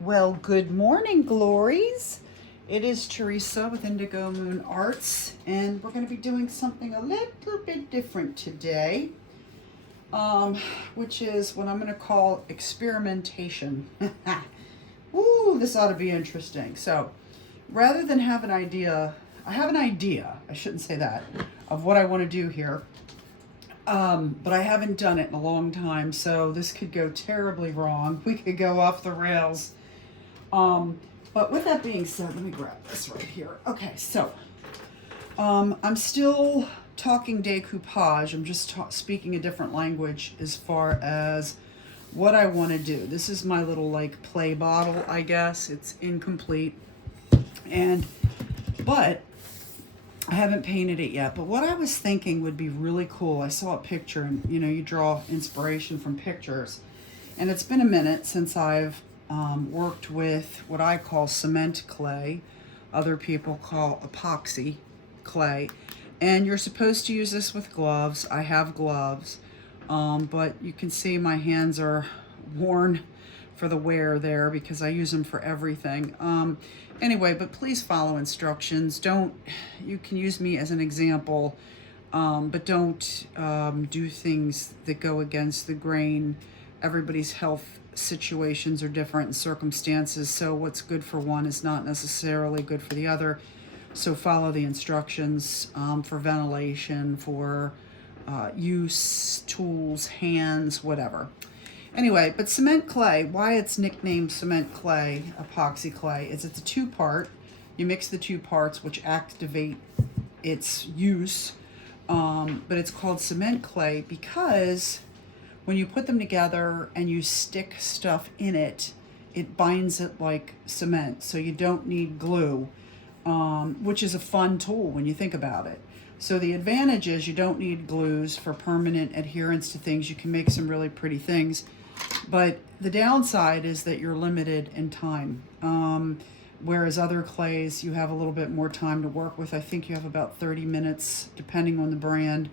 Well, good morning, Glories. It is Teresa with Indigo Moon Arts, and we're going to be doing something a little bit different today, which is what I'm going to call experimentation. Ooh, this ought to be interesting. So, rather than have an idea, I have an idea, I shouldn't say that, of what I want to do here. But I haven't done it in a long time, so this could go terribly wrong. We could go off the rails. But with that being said, let me grab this right here. Okay, so I'm still talking decoupage. I'm just speaking a different language as far as what I want to do. This is my little like play bottle, I guess. It's incomplete, but I haven't painted it yet. But what I was thinking would be really cool. I saw a picture, and you draw inspiration from pictures, and it's been a minute since I've worked with what I call cement clay. Other people call epoxy clay. And you're supposed to use this with gloves. I have gloves, but you can see my hands are worn for the wear there because I use them for everything. Anyway, but please follow instructions. You can use me as an example, but don't do things that go against the grain. Everybody's health situations are different and circumstances, so what's good for one is not necessarily good for the other. So follow the instructions for ventilation, for use, tools, hands, whatever. Anyway, but cement clay, why it's nicknamed cement clay, epoxy clay, is it's a two-part. You mix the two parts, which activate its use, but it's called cement clay because when you put them together and you stick stuff in it, it binds it like cement. So you don't need glue, which is a fun tool when you think about it. So the advantage is you don't need glues for permanent adherence to things. You can make some really pretty things. But the downside is that you're limited in time. Whereas other clays, you have a little bit more time to work with. I think you have about 30 minutes, depending on the brand,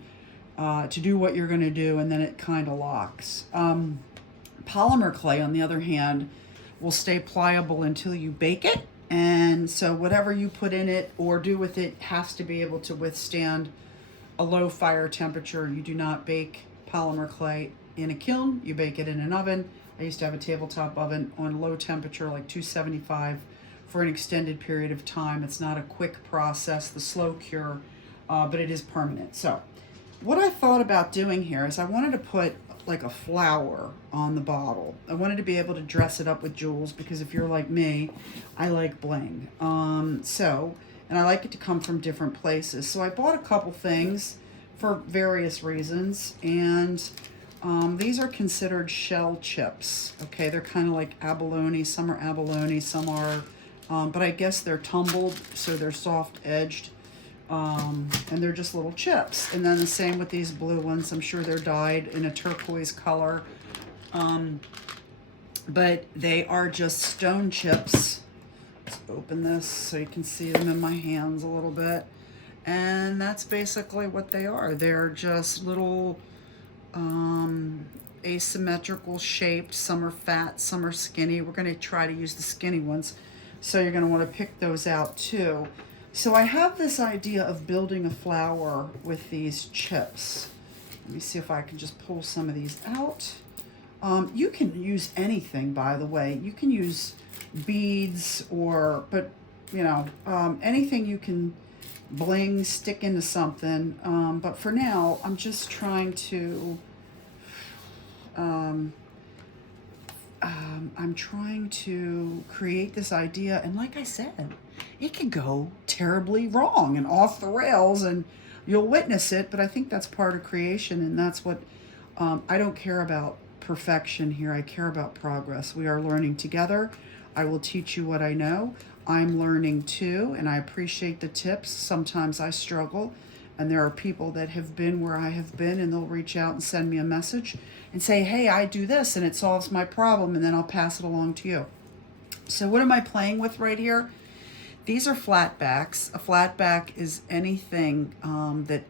to do what you're going to do, and then it kind of locks. Polymer clay, on the other hand, will stay pliable until you bake it, and so whatever you put in it or do with it has to be able to withstand a low fire temperature. You do not bake polymer clay in a kiln, you bake it in an oven. I used to have a tabletop oven on low temperature, like 275, for an extended period of time. It's not a quick process, the slow cure, but it is permanent. So what I thought about doing here is I wanted to put like a flower on the bottle. I wanted to be able to dress it up with jewels because if you're like me, I like bling. And I like it to come from different places. So I bought a couple things for various reasons, and these are considered shell chips. Okay, they're kind of like abalone. Some are abalone, some are, but I guess they're tumbled, so they're soft edged. And they're just little chips. And then the same with these blue ones. I'm sure they're dyed in a turquoise color. But they are just stone chips. Let's open this so you can see them in my hands a little bit. And that's basically what they are. They're just little asymmetrical shaped. Some are fat, some are skinny. We're going to try to use the skinny ones. So you're going to want to pick those out too. So I have this idea of building a flower with these chips. Let me see if I can just pull some of these out. You can use anything, by the way. You can use beads but anything you can bling, stick into something. But for now, I'm just trying to, I'm trying to create this idea. And like I said, it could go terribly wrong and off the rails, and you'll witness it. But I think that's part of creation, and that's what I don't care about perfection here. I care about progress. We are learning together. I will teach you what I know. I'm learning too, and I appreciate the tips. Sometimes I struggle, and there are people that have been where I have been, and they'll reach out and send me a message and say, hey, I do this and it solves my problem, and then I'll pass it along to you. So what am I playing with right here? These are flatbacks. A flatback is anything that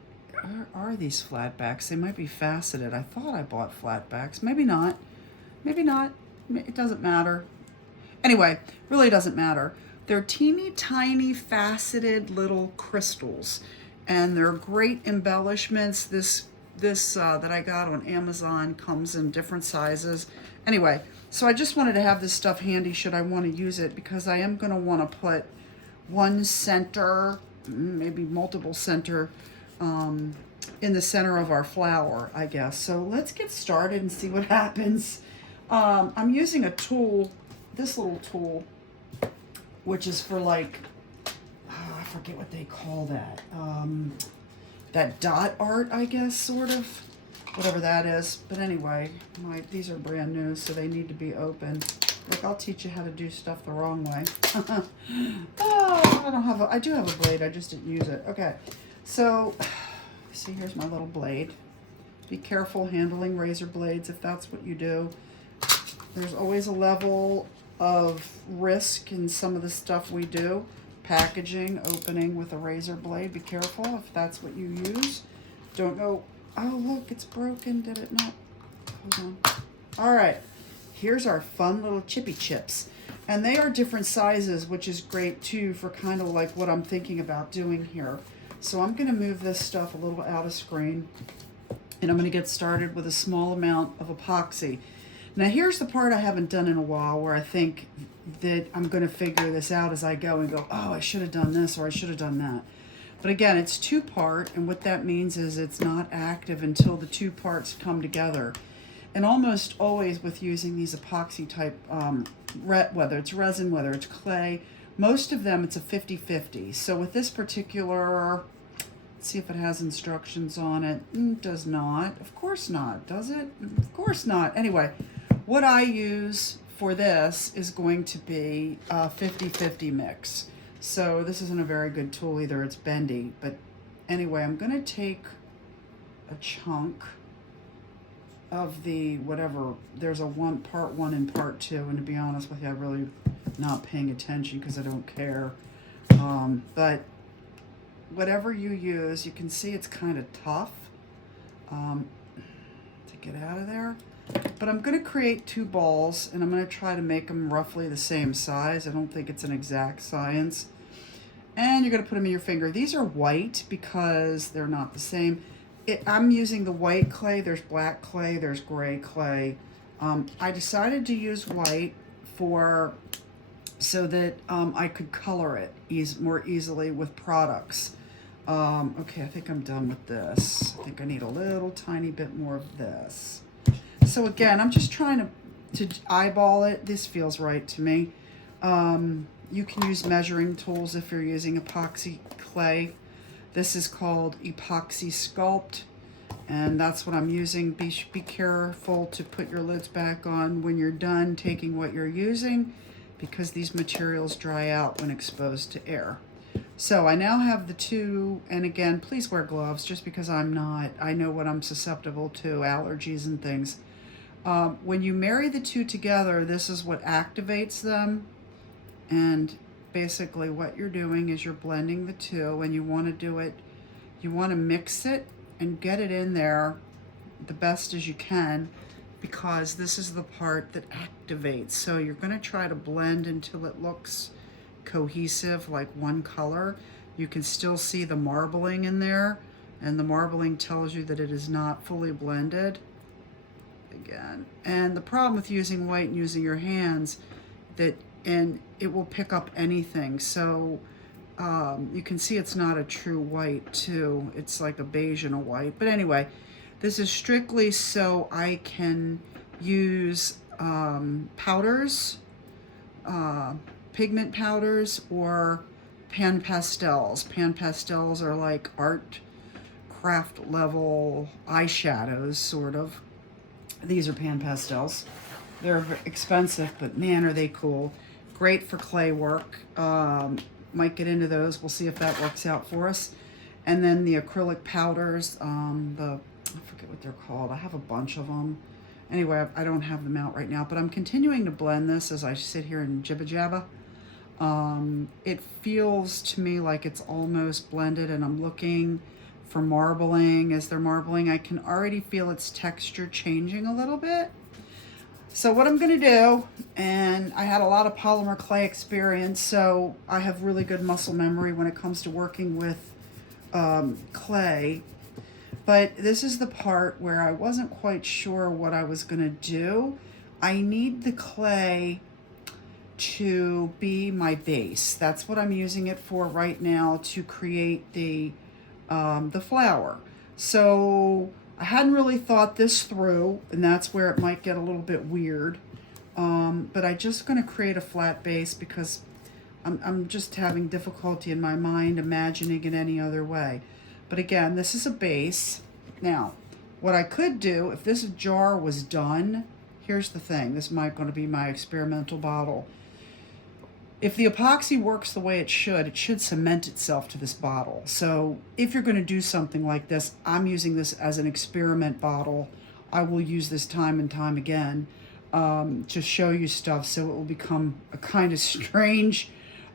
are these flatbacks? They might be faceted. I thought I bought flatbacks. Maybe not. Maybe not. It doesn't matter. Anyway, really doesn't matter. They're teeny tiny faceted little crystals, and they're great embellishments. This that I got on Amazon comes in different sizes. Anyway, so I just wanted to have this stuff handy should I want to use it, because I am going to want to put one center, maybe multiple center, in the center of our flower, I guess. So let's get started and see what happens. I'm using a tool, this little tool, which is for like, I forget what they call that. That dot art, I guess, sort of. Whatever that is. But anyway, these are brand new, so they need to be open. Look, I'll teach you how to do stuff the wrong way. Oh, I do have a blade, I just didn't use it. Okay, so, see, here's my little blade. Be careful handling razor blades if that's what you do. There's always a level of risk in some of the stuff we do. Packaging, opening with a razor blade. Be careful if that's what you use. Don't go, oh look, it's broken. Did it not? Hold on. All right, here's our fun little chippy chips. And they are different sizes, which is great too for kind of like what I'm thinking about doing here. So I'm gonna move this stuff a little out of screen, and I'm gonna get started with a small amount of epoxy. Now here's the part I haven't done in a while, where I think that I'm going to figure this out as I go and go, oh, I should have done this or I should have done that. But again, it's two-part, and what that means is it's not active until the two parts come together. And almost always with using these epoxy type, whether it's resin, whether it's clay, most of them it's a 50-50. So with this particular, let's see if it has instructions on it. It does not. Of course not. Does it? Of course not. Anyway, what I use for this is going to be a 50-50 mix. So this isn't a very good tool either, it's bendy. But anyway, I'm gonna take a chunk of the whatever, there's a part one and part two, and to be honest with you, I'm really not paying attention because I don't care. But whatever you use, you can see it's kind of tough to get out of there. But I'm going to create two balls, and I'm going to try to make them roughly the same size. I don't think it's an exact science. And you're going to put them in your finger. These are white because they're not the same. I'm using the white clay. There's black clay. There's gray clay. I decided to use white so that I could color it more easily with products. Okay, I think I'm done with this. I think I need a little tiny bit more of this. So again, I'm just trying to eyeball it. This feels right to me. You can use measuring tools if you're using epoxy clay. This is called Epoxy Sculpt, and that's what I'm using. Be careful to put your lids back on when you're done taking what you're using, because these materials dry out when exposed to air. So I now have the two, and again, please wear gloves just because I know what I'm susceptible to, allergies and things. When you marry the two together, this is what activates them. And basically what you're doing is you're blending the two, and you want to mix it and get it in there the best as you can, because this is the part that activates. So you're going to try to blend until it looks cohesive, like one color. You can still see the marbling in there, and the marbling tells you that it is not fully blended. Again, and the problem with using white and using your hands, and it will pick up anything. So you can see it's not a true white too. It's like a beige and a white. But anyway, this is strictly so I can use powders, pigment powders, or pan pastels. Pan pastels are like art craft level eyeshadows, sort of. These are pan pastels. They're expensive, but man, are they cool. Great for clay work. Might get into those. We'll see if that works out for us. And then the acrylic powders, I forget what they're called. I have a bunch of them. Anyway, I don't have them out right now, but I'm continuing to blend this as I sit here and jibba jabba. It feels to me like it's almost blended, and I'm looking for marbling. As they're marbling, I can already feel its texture changing a little bit. So what I'm going to do, and I had a lot of polymer clay experience, so I have really good muscle memory when it comes to working with clay. But this is the part where I wasn't quite sure what I was going to do. I need the clay to be my base. That's what I'm using it for right now, to create the flower. So I hadn't really thought this through, and that's where it might get a little bit weird. But I'm just going to create a flat base because I'm just having difficulty in my mind imagining it any other way. But again, this is a base. Now, what I could do, if this jar was done, here's the thing. This might going to be my experimental bottle. If the epoxy works the way it should cement itself to this bottle. So if you're going to do something like this, I'm using this as an experiment bottle. I will use this time and time again to show you stuff, so it will become a kind of strange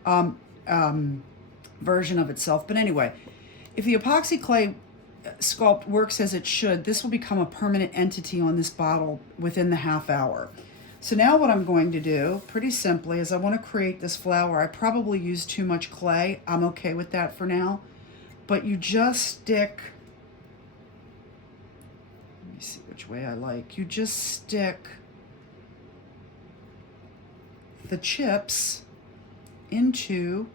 version of itself. But anyway, if the epoxy clay sculpt works as it should, this will become a permanent entity on this bottle within the half hour. So now what I'm going to do, pretty simply, is I want to create this flower. I probably used too much clay. I'm okay with that for now. But you just stick, let me see which way I like. You just stick the chips into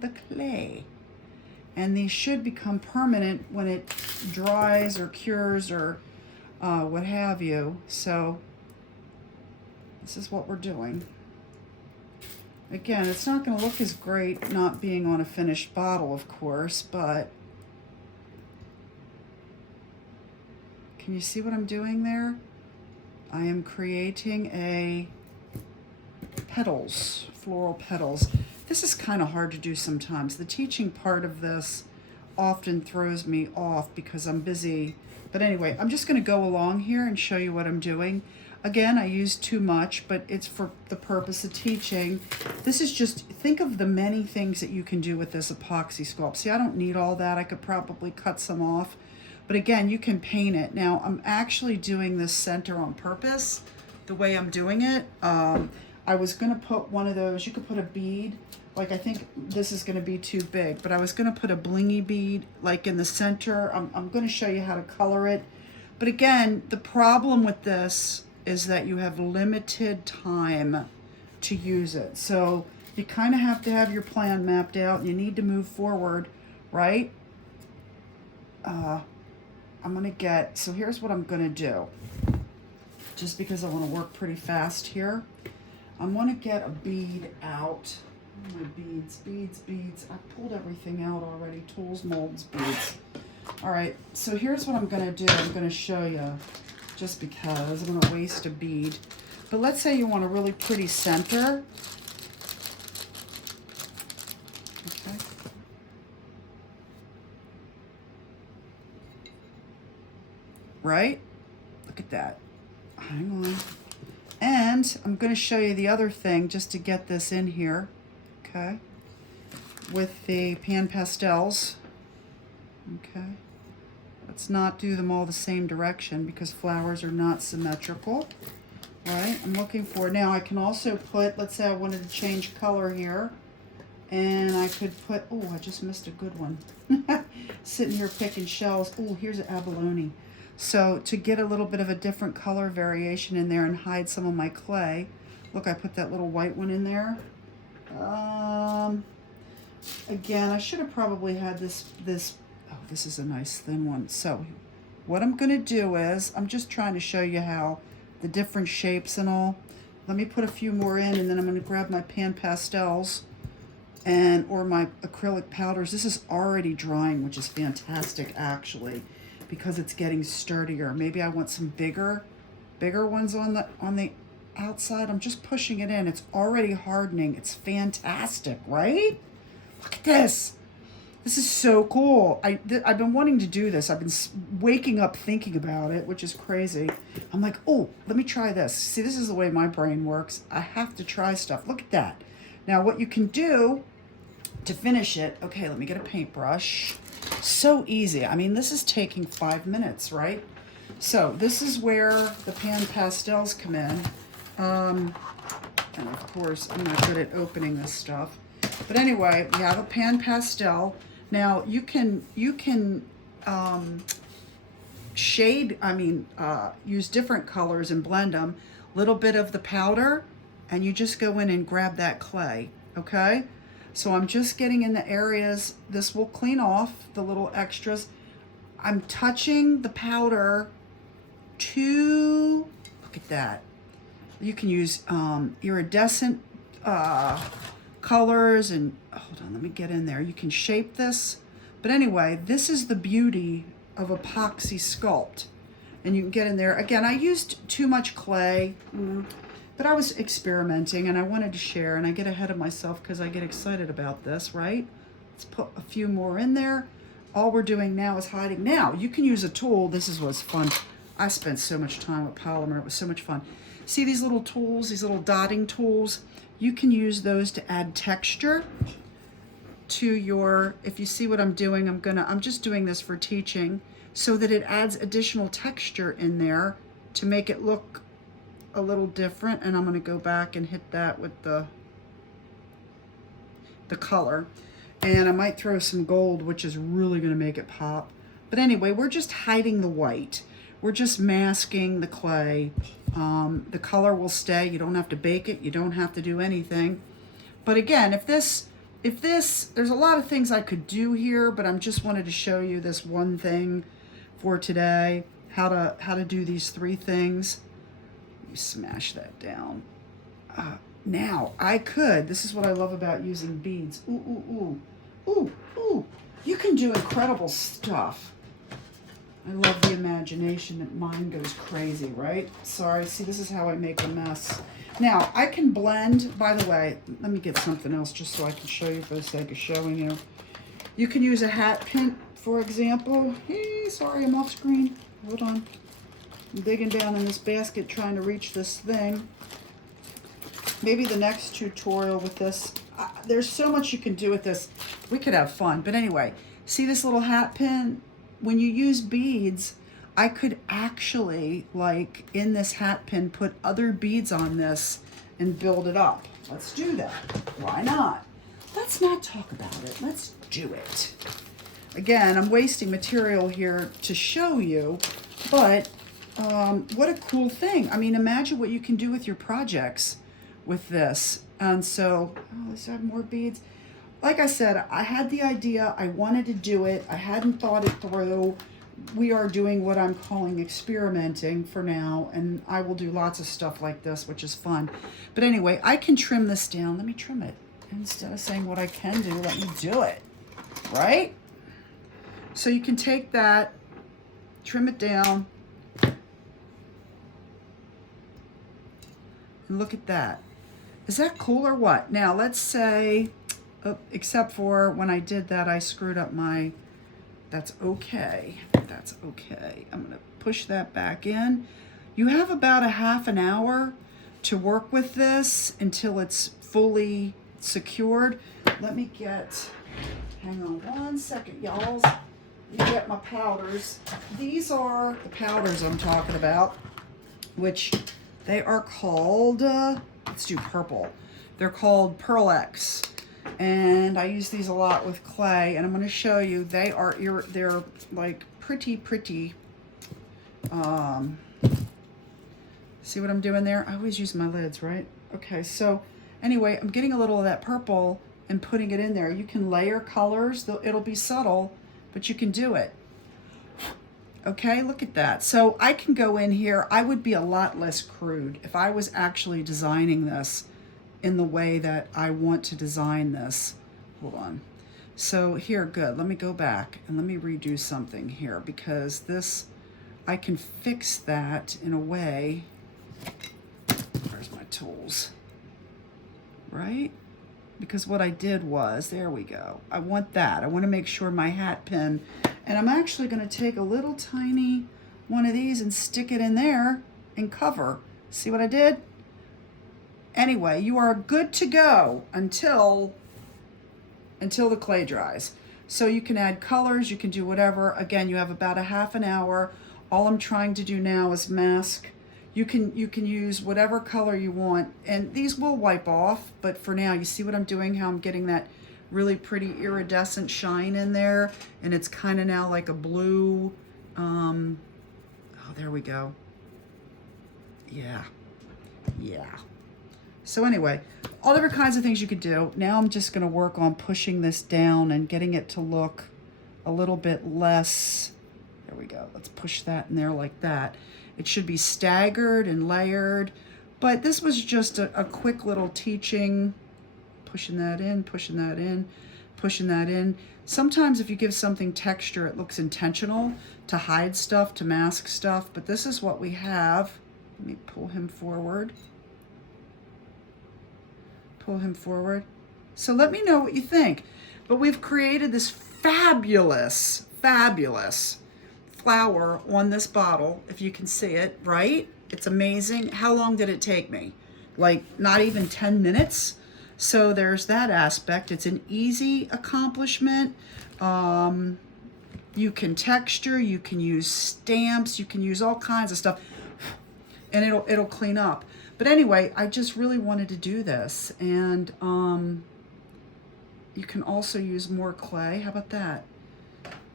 the clay. And these should become permanent when it dries or cures or what have you. So this is what we're doing. Again, it's not going to look as great not being on a finished bottle, of course, but can you see what I'm doing there? I am creating a petals, floral petals. This is kind of hard to do sometimes. The teaching part of this often throws me off because I'm busy. But anyway, I'm just going to go along here and show you what I'm doing. Again, I use too much, but it's for the purpose of teaching. This is just, think of the many things that you can do with this epoxy sculpt. See, I don't need all that. I could probably cut some off. But again, you can paint it. Now, I'm actually doing this center on purpose, the way I'm doing it. I was going to put one of those, you could put a bead, like I think this is going to be too big, but I was going to put a blingy bead like in the center. I'm going to show you how to color it. But again, the problem with this is that you have limited time to use it. So you kind of have to have your plan mapped out, and you need to move forward, right? I'm going to get, so here's what I'm going to do. Just because I want to work pretty fast here. I'm going to get a bead out. My beads. I pulled everything out already. Tools, molds, beads. All right, so here's what I'm going to do. I'm going to show you just because I'm going to waste a bead. But let's say you want a really pretty center. Okay. Right? Look at that. Hang on. And I'm going to show you the other thing just to get this in here, okay, with the pan pastels, okay. Let's not do them all the same direction because flowers are not symmetrical, right? I'm looking for, now I can also put, let's say I wanted to change color here, and I could put, oh, I just missed a good one. Sitting here picking shells. Oh, here's an abalone. So to get a little bit of a different color variation in there and hide some of my clay, look, I put that little white one in there. Again, I should have probably had this, oh, this is a nice thin one. So what I'm going to do is, I'm just trying to show you how the different shapes and all. Let me put a few more in, and then I'm going to grab my pan pastels or my acrylic powders. This is already drying, which is fantastic actually, because it's getting sturdier. Maybe I want some bigger ones on the outside. I'm just pushing it in. It's already hardening. It's fantastic, right? Look at this. This is so cool. I've been wanting to do this. I've been waking up thinking about it, which is crazy. I'm like, oh, let me try this. See, this is the way my brain works. I have to try stuff. Look at that. Now, what you can do to finish it, okay, let me get a paintbrush. So easy. I mean, this is taking 5 minutes, right? So this is where the pan pastels come in. And of course, I'm not good at opening this stuff. But anyway, we have a pan pastel. Now you can shade, use different colors and blend them. Little bit of the powder, and you just go in and grab that clay, okay? So I'm just getting in the areas, this will clean off the little extras. I'm touching the powder to, look at that. You can use iridescent colors and, hold on, let me get in there. You can shape this. But anyway, this is the beauty of epoxy sculpt. And you can get in there. Again, I used too much clay, but I was experimenting and I wanted to share, and I get ahead of myself because I get excited about this, right? Let's put a few more in there. All we're doing now is hiding. Now, you can use a tool. This was fun. I spent so much time with polymer. It was so much fun. See these little tools, these little dotting tools? You can use those to add texture to your, if you see what I'm doing, I'm just doing this for teaching so that it adds additional texture in there to make it look a little different. And I'm gonna go back and hit that with the color. And I might throw some gold, which is really gonna make it pop. But anyway, we're just hiding the white. We're just masking the clay. The color will stay. You don't have to bake it. You don't have to do anything. But again, if this, there's a lot of things I could do here, but I'm just wanted to show you this one thing for today, how to do these 3 things. Let me smash that down. Now, this is what I love about using beads. Ooh, ooh, ooh, ooh, ooh. You can do incredible stuff. I love the imagination. That mine goes crazy, right? Sorry, see, this is how I make a mess. Now, I can blend, by the way, let me get something else just so I can show you for the sake of showing you. You can use a hat pin, for example. Hey, sorry, I'm off screen. Hold on. I'm digging down in this basket trying to reach this thing. Maybe the next tutorial with this. There's so much you can do with this. We could have fun. But anyway, see this little hat pin? When you use beads, I could actually, like in this hat pin, put other beads on this and build it up. Let's do that. Why not? Let's not talk about it. Let's do it. Again, I'm wasting material here to show you, but what a cool thing. I mean, imagine what you can do with your projects with this. And so, let's have more beads. Like I said, I had the idea, I wanted to do it, I hadn't thought it through. We are doing what I'm calling experimenting for now, and I will do lots of stuff like this, which is fun. But anyway, I can trim this down. Let me trim it. Instead of saying what I can do, let me do it, right? So you can take that, trim it down, and look at that. Is that cool or what? Now, let's say, except for when I did that, I screwed up my, that's okay. That's okay. I'm gonna push that back in. You have about a half an hour to work with this until it's fully secured. Let me get, hang on one second, y'all. Let me get my powders. These are the powders I'm talking about, which they are called, let's do purple. They're called Pearl X. And I use these a lot with clay, and I'm going to show you. They're like pretty. See what I'm doing there? I always use my lids, right? Okay, so anyway, I'm getting a little of that purple and putting it in there. You can layer colors. It'll be subtle, but you can do it. Okay, look at that. So I can go in here. I would be a lot less crude if I was actually designing this in the way that I want to design this. Hold on. So here, good. Let me go back and let me redo something here, because this, I can fix that in a way. Where's my tools? Right? Because what I did was, there we go. I want that. I want to make sure my hat pin, and I'm actually going to take a little tiny one of these and stick it in there and cover. See what I did? Anyway, you are good to go until the clay dries. So you can add colors, you can do whatever. Again, you have about a half an hour. All I'm trying to do now is mask. You can use whatever color you want, and these will wipe off, but for now, you see what I'm doing, how I'm getting that really pretty iridescent shine in there, and it's kind of now like a blue, oh, there we go. Yeah. So anyway, all different kinds of things you could do. Now I'm just gonna work on pushing this down and getting it to look a little bit less. There we go. Let's push that in there like that. It should be staggered and layered, but this was just a quick little teaching. Pushing that in, pushing that in, pushing that in. Sometimes if you give something texture, it looks intentional to hide stuff, to mask stuff, but this is what we have. Let me pull him forward. Pull him forward. So let me know what you think. But we've created this fabulous, fabulous flower on this bottle, if you can see it, right? It's amazing. How long did it take me? Like not even 10 minutes. So there's that aspect. It's an easy accomplishment. You can texture, you can use stamps, you can use all kinds of stuff, and it'll clean up. But anyway, I just really wanted to do this, and you can also use more clay. How about that?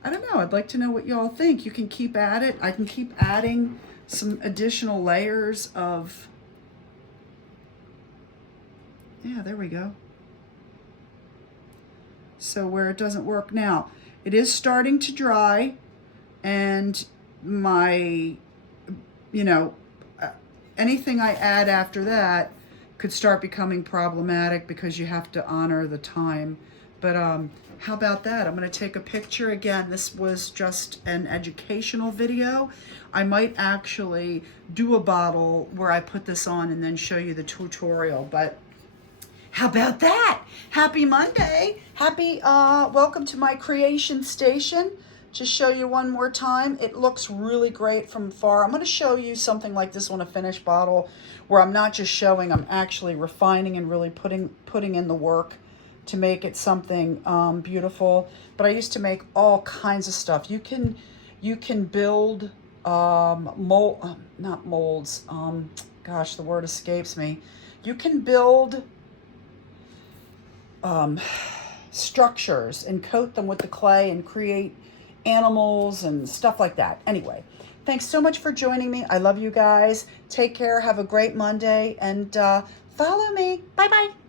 I don't know. I'd like to know what y'all think. You can keep at it. I can keep adding some additional layers of, yeah, there we go. So where it doesn't work now, it is starting to dry, and my, anything I add after that could start becoming problematic because you have to honor the time. But how about that? I'm going to take a picture. Again, this was just an educational video. I might actually do a bottle where I put this on and then show you the tutorial. But how about that? Happy Monday. Happy, welcome to my creation station. Just show you one more time. It looks really great from far. I'm going to show you something like this on a finished bottle where I'm not just showing, I'm actually refining and really putting in the work to make it something beautiful. But I used to make all kinds of stuff. You can build not molds. Gosh, the word escapes me. You can build structures and coat them with the clay and create animals and stuff like that. Anyway, thanks so much for joining me. I love you guys. Take care. Have a great Monday, and follow me. Bye-bye.